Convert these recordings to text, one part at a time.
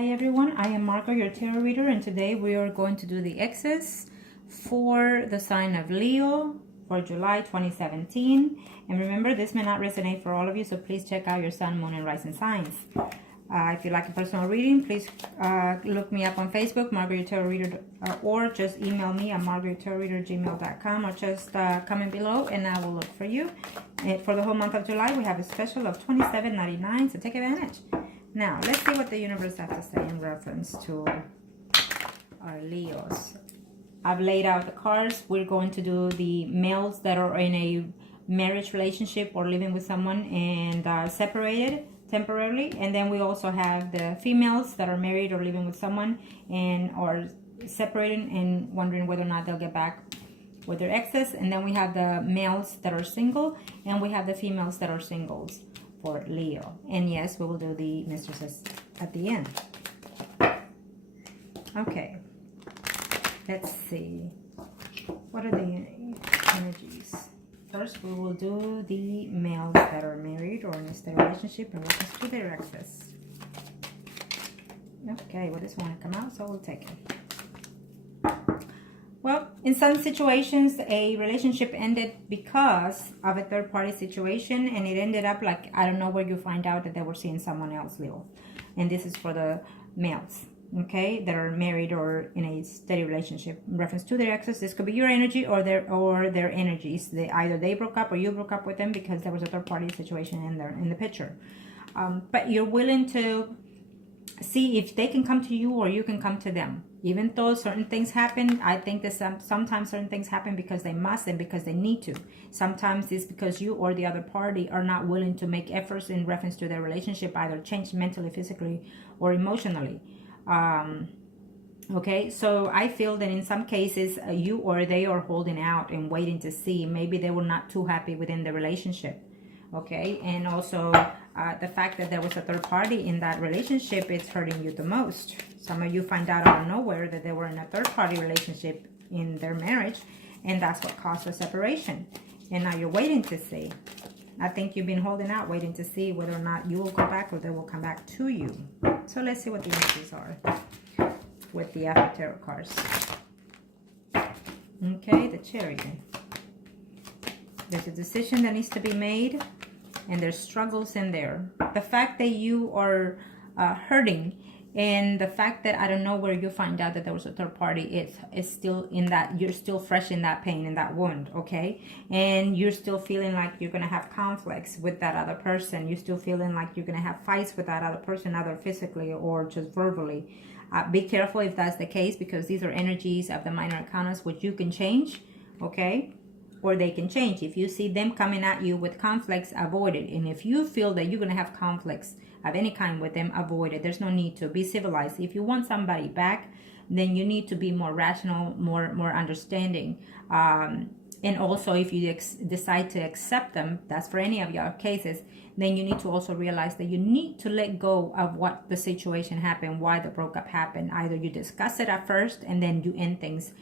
Hi everyone, I am Margo, your tarot reader, and today we are going to do the exes for the sign of Leo for July 2017. And remember, this may not resonate for all of you, so please check out your sun, moon, and rising signs. If you'd like a personal reading, please look me up on Facebook, Margourtarotreader, or just email me at margourtarotreader@gmail.com, or just comment below and I will look for you. And for the whole month of July, we have a special of $27.99, so take advantage. Now, let's see what the universe has to say in reference to our Leos. I've laid out the cards. We're going to do the males that are in a marriage relationship or living with someone and separated temporarily. And then we also have the females that are married or living with someone and are separated and wondering whether or not they'll get back with their exes. And then we have the males that are single, and we have the females that are singles for Leo. And yes, we will do the mistresses at the end. Okay, let's see, what are the energies? First, we will do the males that are married or in a stable relationship in reference to their exes. Okay, well, this one come out, so we'll take it. Well, in some situations, a relationship ended because of a third-party situation, and it ended up like, I don't know where you find out that they were seeing someone else, Leo. And this is for the males, okay, that are married or in a steady relationship in reference to their exes. This could be your energy or their energies. Either they broke up or you broke up with them because there was a third-party situation in the picture. But you're willing to see if they can come to you or you can come to them. Even though certain things happen, I think that sometimes certain things happen because they must and because they need to. Sometimes it's because you or the other party are not willing to make efforts in reference to their relationship, either change mentally, physically, or emotionally. Okay, so I feel that in some cases, you or they are holding out and waiting to see. Maybe they were not too happy within the relationship. Okay, and also the fact that there was a third party in that relationship is hurting you the most. Some of you find out of nowhere that they were in a third party relationship in their marriage, and that's what caused the separation. And now you're waiting to see. I think you've been holding out, waiting to see whether or not you will go back or they will come back to you. So let's see what the energies are with the After Tarot cards. Okay, the Chariot. There's a decision that needs to be made, and there's struggles in there. The fact that you are hurting, and the fact that I don't know where you find out that there was a third party, it's still in that, you're still fresh in that pain, in that wound, okay? And you're still feeling like you're going to have conflicts with that other person. You're still feeling like you're going to have fights with that other person, either physically or just verbally. Be careful if that's the case, because these are energies of the minor arcanas, which you can change, okay? Or they can change. If you see them coming at you with conflicts, avoid it. And if you feel that you're going to have conflicts of any kind with them, avoid it. There's no need to. Be civilized. If you want somebody back, then you need to be more rational, more understanding. And also, if you decide to accept them, that's for any of your cases, then you need to also realize that you need to let go of what the situation happened, why the breakup happened. Either you discuss it at first and then you end things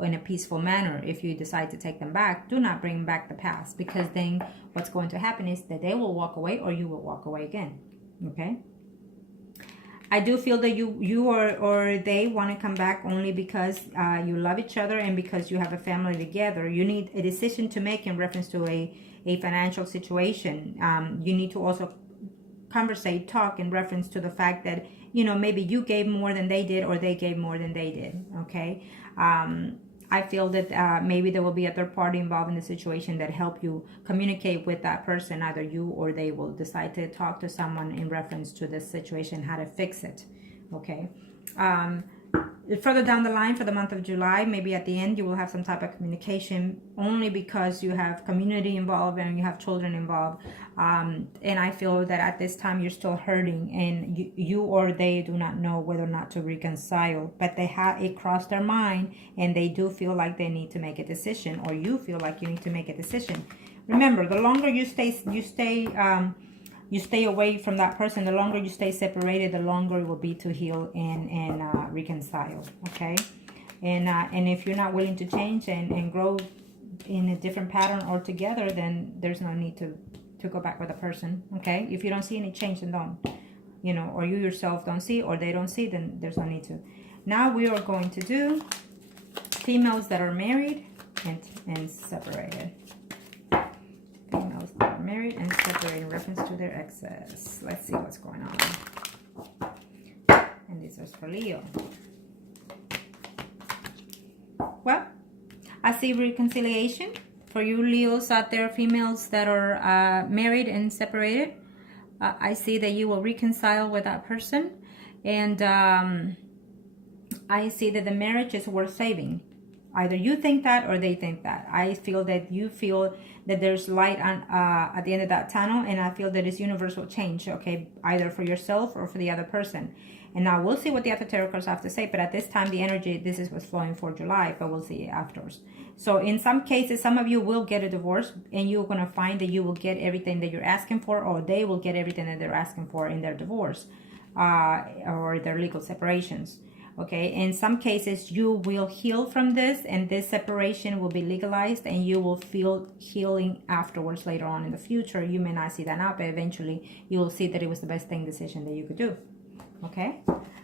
in a peaceful manner. If you decide to take them back, do not bring back the past, because then what's going to happen is that they will walk away or you will walk away again. Okay, I do feel that you or they want to come back only because you love each other and because you have a family together. You need a decision to make in reference to a financial situation. You need to also talk in reference to the fact that, you know, maybe you gave more than they did or they gave more than they did. Okay, I feel that maybe there will be a third party involved in the situation that help you communicate with that person. Either you or they will decide to talk to someone in reference to this situation, how to fix it. Okay. Further down the line for the month of July, maybe at the end, you will have some type of communication, only because you have community involved and you have children involved. And I feel that at this time you're still hurting, and you or they do not know whether or not to reconcile, but they have it crossed their mind, and they do feel like they need to make a decision, or you feel like you need to make a decision. Remember, the longer you stay away from that person, the longer you stay separated, the longer it will be to heal and reconcile. Okay, and if you're not willing to change and grow in a different pattern altogether, then there's no need to go back with a person. Okay, if you don't see any change, then don't. you know, or you yourself don't see, or they don't see, then there's no need to. Now we are going to do females that are married and separated. Females that are married and separated in reference to their exes. Let's see what's going on. And this is for Leo. Well, I see reconciliation for you Leos out there, females that are married and separated. I see that you will reconcile with that person, and I see that the marriage is worth saving. Either you think that or they think that. I feel that you feel that there's light on at the end of that tunnel, and I feel that it's universal change, okay, either for yourself or for the other person. And now we'll see what the other tarot cards have to say, but at this time the energy, this is what's flowing for July, but we'll see afterwards. So in some cases, some of you will get a divorce, and you're going to find that you will get everything that you're asking for, or they will get everything that they're asking for in their divorce or their legal separations. Okay, in some cases you will heal from this, and this separation will be legalized, and you will feel healing afterwards later on in the future. You may not see that now, but eventually you will see that it was the best decision that you could do. Okay,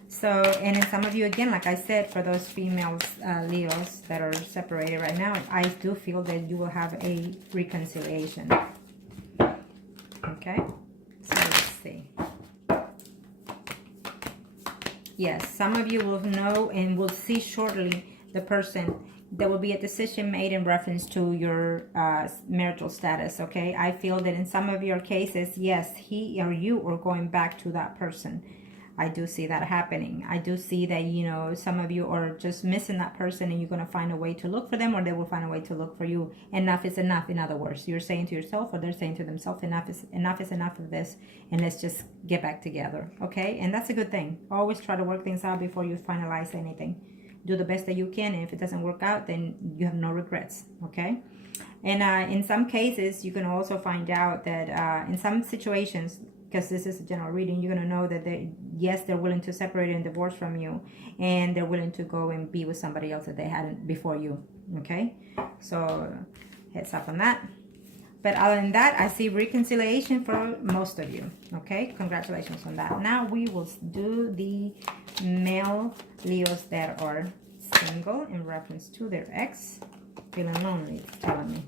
so, and in some of you, again, like I said, for those females, Leos that are separated right now, I do feel that you will have a reconciliation. Okay, so let's see. Yes, some of you will know and will see shortly the person. There will be a decision made in reference to your marital status, okay? I feel that in some of your cases, yes, he or you are going back to that person. I do see that happening. I do see that, you know, some of you are just missing that person, and you're going to find a way to look for them, or they will find a way to look for you. Enough is enough, in other words. You're saying to yourself, or they're saying to themselves, enough is enough of this, and let's just get back together, okay? And that's a good thing. Always try to work things out before you finalize anything. Do the best that you can, and if it doesn't work out, then you have no regrets, okay? And in some cases, you can also find out that in some situations, because this is a general reading, you're going to know that yes, they're willing to separate and divorce from you, and they're willing to go and be with somebody else that they hadn't before you, okay? So heads up on that. But other than that, I see reconciliation for most of you, okay? Congratulations on that. Now we will do the male Leos that are single in reference to their ex. Feeling lonely, it's telling me.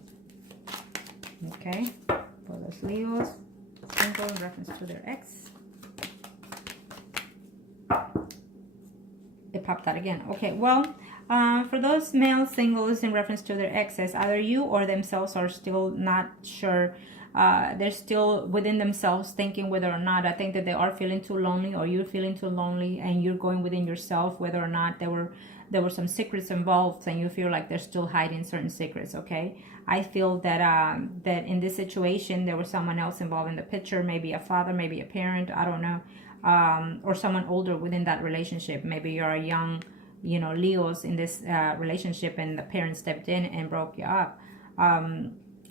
Okay, for those Leos single in reference to their ex. It popped out again. Okay, well, for those male singles in reference to their exes, either you or themselves are still not sure. They're still within themselves thinking whether or not, I think that they are feeling too lonely, or you're feeling too lonely, and you're going within yourself whether or not there were some secrets involved, and you feel like they're still hiding certain secrets, okay? I feel that that in this situation there was someone else involved in the picture, maybe a father, maybe a parent, I don't know, or someone older within that relationship. Maybe you're a young, you know, Leos in this relationship, and the parent stepped in and broke you up.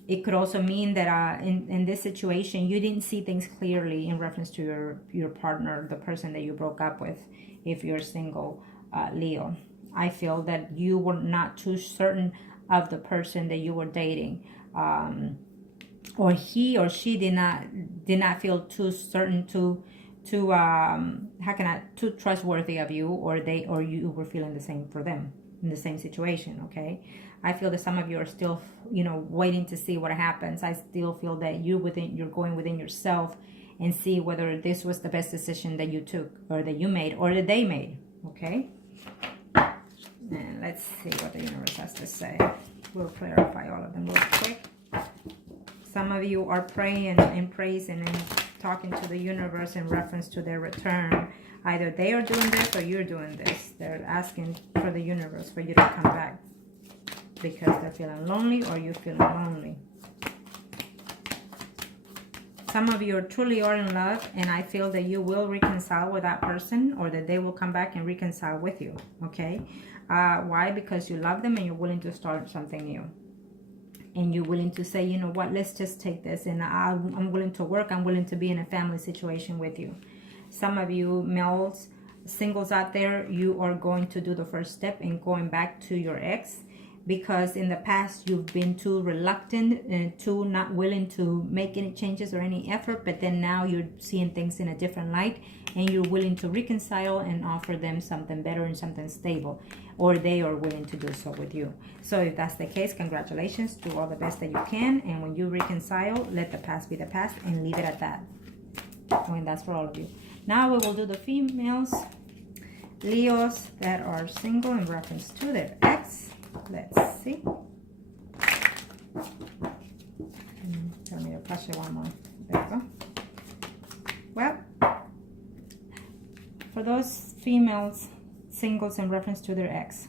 It could also mean that in this situation you didn't see things clearly in reference to your partner, the person that you broke up with, if you're single Leo. I feel that you were not too certain of the person that you were dating, or he or she did not feel too certain, too trustworthy of you, or you were feeling the same for them in the same situation, okay? I feel that some of you are still, you know, waiting to see what happens. I still feel that you're going within yourself and see whether this was the best decision that you took, or that you made, or that they made, okay? And let's see what the universe has to say. We'll clarify all of them real quick. Some of you are praying and praising and talking to the universe in reference to their return. Either they are doing this or you're doing this. They're asking for the universe for you to come back because they're feeling lonely, or you're feeling lonely. Some of you truly are in love, and I feel that you will reconcile with that person, or that they will come back and reconcile with you, okay? Why? Because you love them and you're willing to start something new. And you're willing to say, you know what, let's just take this, and I'm willing to work. I'm willing to be in a family situation with you. Some of you males, singles out there, you are going to do the first step in going back to your ex, because in the past you've been too reluctant and too not willing to make any changes or any effort, but then now you're seeing things in a different light, and you're willing to reconcile and offer them something better and something stable, or they are willing to do so with you. So if that's the case, congratulations, do all the best that you can, and when you reconcile, let the past be the past and leave it at that. And that's for all of you. Now we will do the females, Leos that are single in reference to their ex. Let's see. Tell me to push it one more. There we go. Well, for those females, singles in reference to their ex,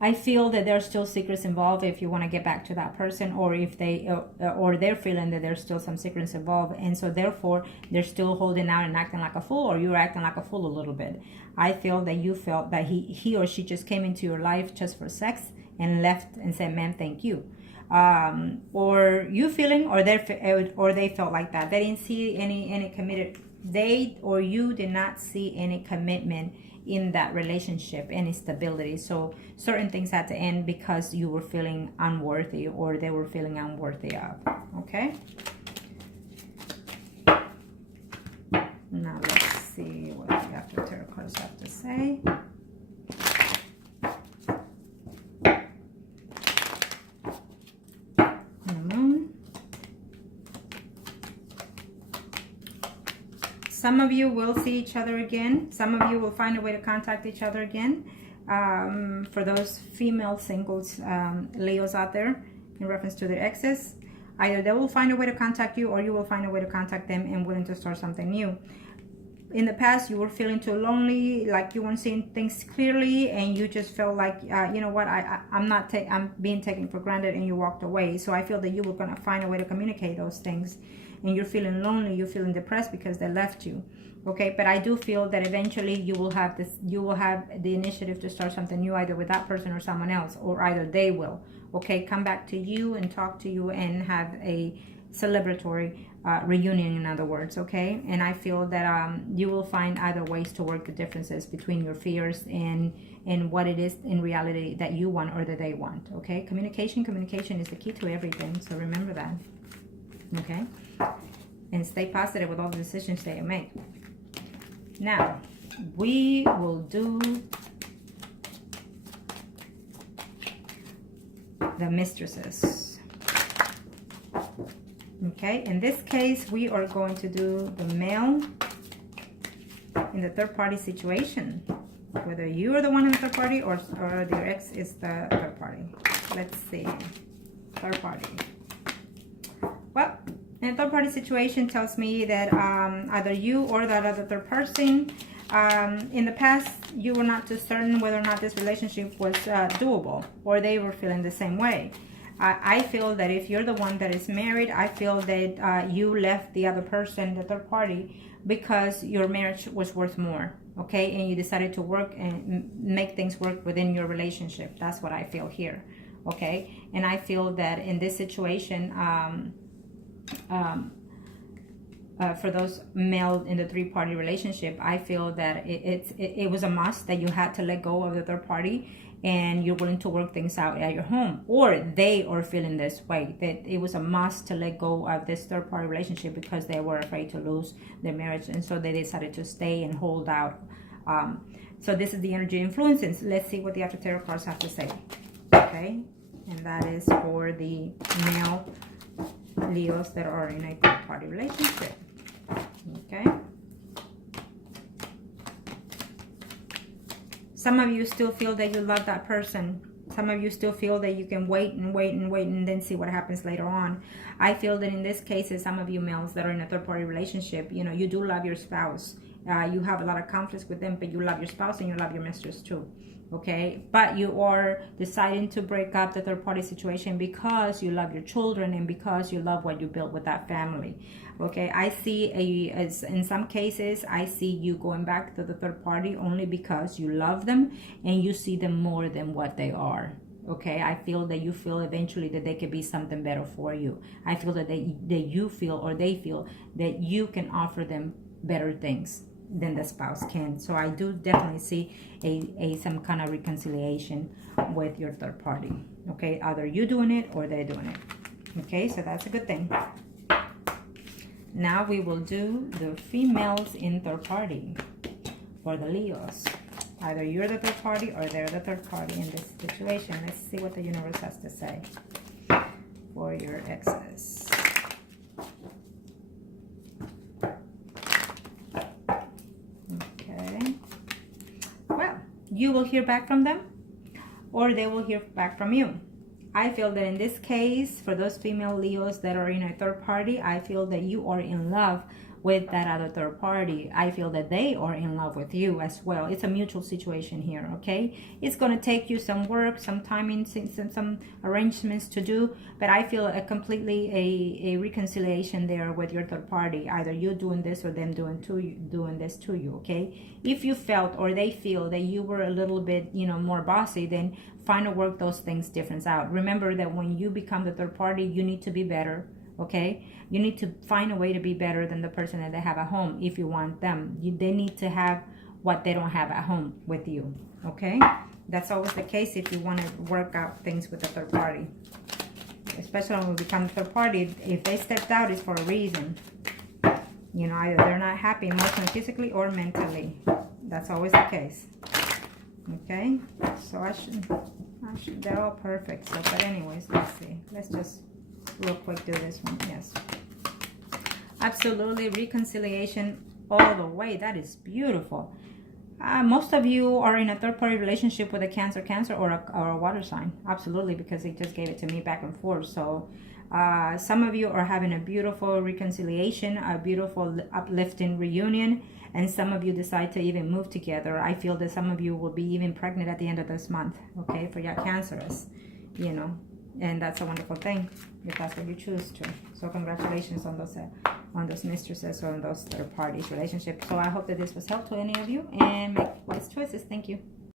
I feel that there's still secrets involved if you want to get back to that person, or if they or they're feeling that there's still some secrets involved, and so therefore they're still holding out and acting like a fool, or you're acting like a fool a little bit. I feel that you felt that he or she just came into your life just for sex and left and said, "Ma'am, thank you." Or you feeling, or they felt like that. They didn't see any committed. They or you did not see any commitment in that relationship, any stability. So certain things had to end because you were feeling unworthy, or they were feeling unworthy of. Okay. Now let's see what the after tarot cards have to say. Some of you will see each other again. Some of you will find a way to contact each other again. For those female singles, Leos out there, in reference to their exes, either they will find a way to contact you, or you will find a way to contact them and willing to start something new. In the past, you were feeling too lonely, like you weren't seeing things clearly, and you just felt like, you know what, I'm being taken for granted, and you walked away. So I feel that you were gonna find a way to communicate those things. And you're feeling lonely, you're feeling depressed because they left you. Okay, but I do feel that eventually you will have the initiative to start something new, either with that person or someone else, or either they will. Okay, come back to you and talk to you and have a celebratory reunion, in other words. Okay, and I feel that you will find either ways to work the differences between your fears and what it is in reality that you want or that they want. Okay, communication is the key to everything, so remember that. Okay, and stay positive with all the decisions that you make. Now we will do the mistresses. Okay, in this case we are going to do the male in the third party situation, whether you are the one in the third party or your ex is the third party. Let's see. Third party. Well, in a third party situation tells me that either you or that other third person, in the past, you were not too certain whether or not this relationship was doable, or they were feeling the same way. I feel that if you're the one that is married, I feel that you left the other person, the third party, because your marriage was worth more. Okay, and you decided to work and make things work within your relationship. That's what I feel here. Okay, and I feel that in this situation, for those male in the three-party relationship, I feel that it was a must that you had to let go of the third party, and you're willing to work things out at your home, or they are feeling this way, that it was a must to let go of this third-party relationship because they were afraid to lose their marriage, and so they decided to stay and hold out. So this is the energy influences. Let's see what the after tarot cards have to say. Okay, and that is for the male Leos that are in a third party relationship. Okay, some of you still feel that you love that person. Some of you still feel that you can wait and then see what happens later on. I feel that in this case, some of you males that are in a third party relationship, you know, you do love your spouse. You have a lot of conflicts with them, but you love your spouse and you love your mistress too. Okay, but you are deciding to break up the third party situation because you love your children and because you love what you built with that family. Okay, I see in some cases, I see you going back to the third party only because you love them and you see them more than what they are. Okay, I feel that you feel eventually that they could be something better for you. I feel that you feel, or they feel, that you can offer them better things than the spouse can. So I do definitely see some kind of reconciliation with your third party. Okay, either you doing it or they're doing it. Okay, so that's a good thing. Now we will do the females in third party for the Leos. Either you're the third party or they're the third party in this situation. Let's see what the universe has to say for your exes. Okay. Well, you will hear back from them or they will hear back from you. I feel that in this case, for those female Leos that are in a third party, I feel that you are in love with that other third party. I feel that they are in love with you as well. It's a mutual situation here, okay? It's going to take you some work, some timing, some arrangements to do, but I feel a completely a reconciliation there with your third party. Either you doing this or them doing this to you, okay? If you felt or they feel that you were a little bit, you know, more bossy, then find to work those things different out. Remember that when you become the third party, you need to be better. Okay, you need to find a way to be better than the person that they have at home. If you want them, they need to have what they don't have at home with you. Okay, that's always the case if you want to work out things with the third party, especially when we become the third party. If they stepped out, it's for a reason. You know, either they're not happy emotionally, physically, or mentally. That's always the case. Okay, so I should they're all perfect. So, but anyways, let's see. Let's just real quick do this one. Yes, absolutely, reconciliation all the way. That is beautiful. Most of you are in a third-party relationship with a Cancer or a water sign. Absolutely, because it just gave it to me back and forth. So some of you are having a beautiful reconciliation, a beautiful uplifting reunion, and some of you decide to even move together. I feel that some of you will be even pregnant at the end of this month, okay, for your Cancers, you know. And that's a wonderful thing if that's what you choose to. So congratulations on those mistresses or on those third parties relationships. So I hope that this was helpful to any of you, and make wise choices. Thank you.